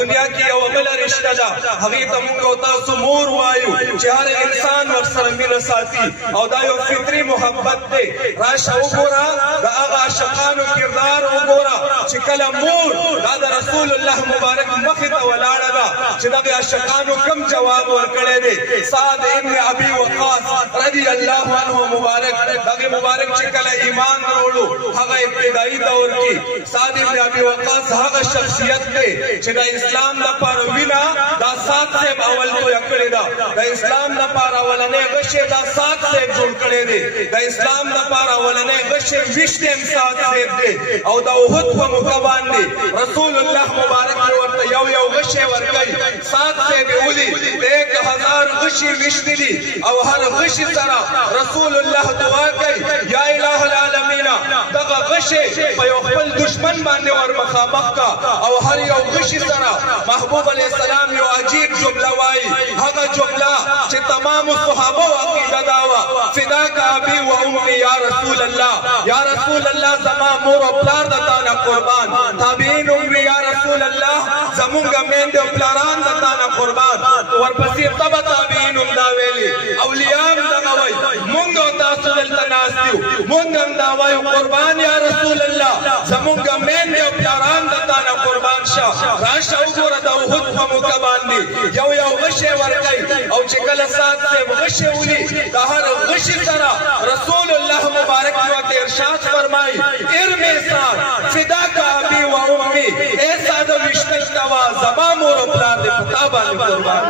دنیا کې یو بل رشتہ ده هغه ته موږ او تاسو مور وایو چې هر انسان ورسره مینه ساتي او دا یو فطري محبت دی راشه وګوره د هغه عاشقانو کردار وګوره چې کله مور دا د رسول الله مبارک مخې ته ولاړه ده چې دغه عاشقانو کوم جواب ورکړی دی سعد ابن ابي وقاص رضی الله عنه مبارک دغه مبارک چې کله ایمان وروړو هغه ابتدایي دور کې سعد ابن ابي وقاص هغه شخصیت دی چې د اسلام لپاره وینا دا سات صاحب اول تو کړی دا د اسلام لپاره اولنې غشې دا سات صاحب جوړ کړی دی د اسلام لپاره اولنې غشې وشتم سات صاحب دی او د احد په موقع باندې رسول الله مبارک ورته یو غشې ورکړي سات صاحب ولي 1000 غشې وشتلي او هر غشې سره رسول الله دعا کوي یا الہ العالمین دغه غشې په یو خپل دشمن باندې ور مخامخ کا او هر یو غشې سره محبوب علیہ السلام یو عجیب جمله وایي هغه جمله چې تمام صحابه عقیده دا وه فداک ابي و امي یا رسول الله یا رسول الله زما مور او پلار د تا نه قربان تابعین عمري یا رسول الله زمونږ میندې او پلاران د تا نه قربان ورپسې تبه تابعین هم دا ویلي اولیاء هم دغه وایي مونږ او تاسو دلته ناست یو مونږ هم دا وایو قربان یا رسول الله زمونږ میندې او پلاران د تا نه قربان شه راشه وګوره د احد په موقع باندې یو غشې ورکوي او چې کله سعد صاحب غشې ولي د هر غشې سره رسول الله مبارک ورته ارشاد فرمایي ارمي سعد فداک ابي و امي اے سعد وشتل توا زما مور او پلار دې په تا باندې قربان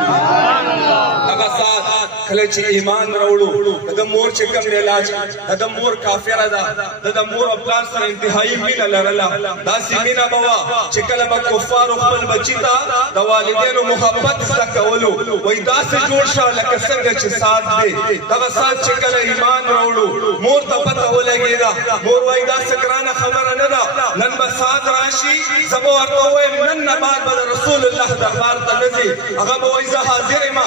هغه سعد کله چې ایمان راوړو د مور چې کوم علاج د مور کافره ده د مور او پلار سره انتهایی مینه لرله داسې مینه به وه چې کله به کفارو خپل بچي ته د والدینو محبت زده کولو وایي داسې جوړ شه لکه څنګه چې سعد دی دغه سعد چې کله ایمان راوړو مور ته پته ولګېده مور وایي دا څه ګرانه خبره نه ده نن به سعد راشي زه به ورته ووایم نن نه بعد به د رسول الله دربار ته نه ځي هغه به وایي زه حاضر یم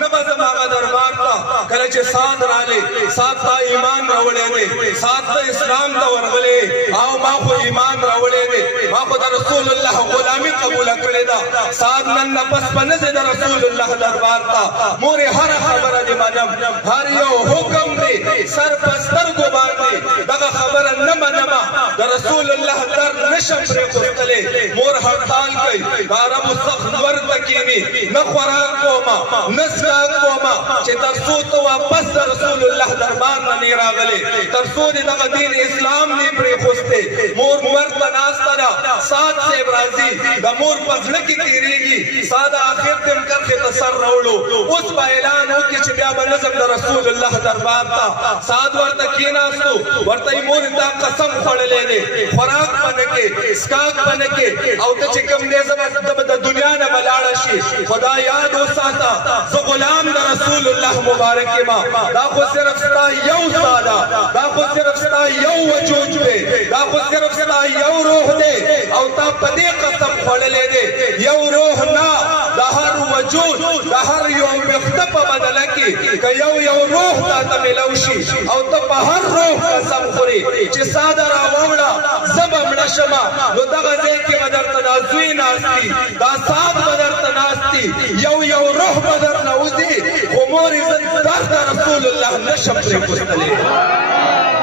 نه به ځم هغه دربار ته کله چې سعد راغلی سعد ته ایمان راوړی دی سعد ته اسلام ته ورغلی او ما خو ایمان راوړی دی ما خو د رسول الله غلامي قبوله کړې ده سعد نن نه پس به نه ځي د رسول الله دربار ته مورې هره خبره دې منم هر یو حکم دی سر په سترګو باندې دغه خبره نه منم د رسول الله در نشم پرېښودلی مور هړتال کوي د عربو سخت ورته کښېني نه خوراک کومه نه څښاک کومه چې تر څو ته واپس د رسول الله دربار نه نه راغلی تر څو دې دغه دین اسلام نه پرېښوستی مور ورته ناسته ده سعد صاحب راځي د مور په زړه کې تېرېږي سعد آخر ته هم کرښې ته سر راوړو اوس به اعلان وکړي چې بیا به نه ځم د رسول الله دربار ته سعد ورته کېناستو ورته یې مور دا قسم خوړلی دی خوراک به نه کې څښاک به نه کې او ته چې کوم دی زه به د دنیا نه به لاړه شي خدا یاد وساته زه غلام د رسول الله مبارک یم دا خو صرف ستا یو ستا ده دا خو صرف ستا یو وجود دی دا خو صرف ستا یو روح دی او تا په دې قسم خوړلی دی یو روح نه د هر وجود د هر یو ویښته په بدله کې که یو روح تا ته میلو شي او ته په هر روح قسم خورې چې ستا ده راوړه زه به مړه شمه نو دغه ځای کې به درته دا زوی ناست دي دا سعد به درته ناست دي یو روح به درنه وځي خو مورې زه درد رسول الله نشم پرېښودلی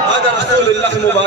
دا د رسول الله مبارک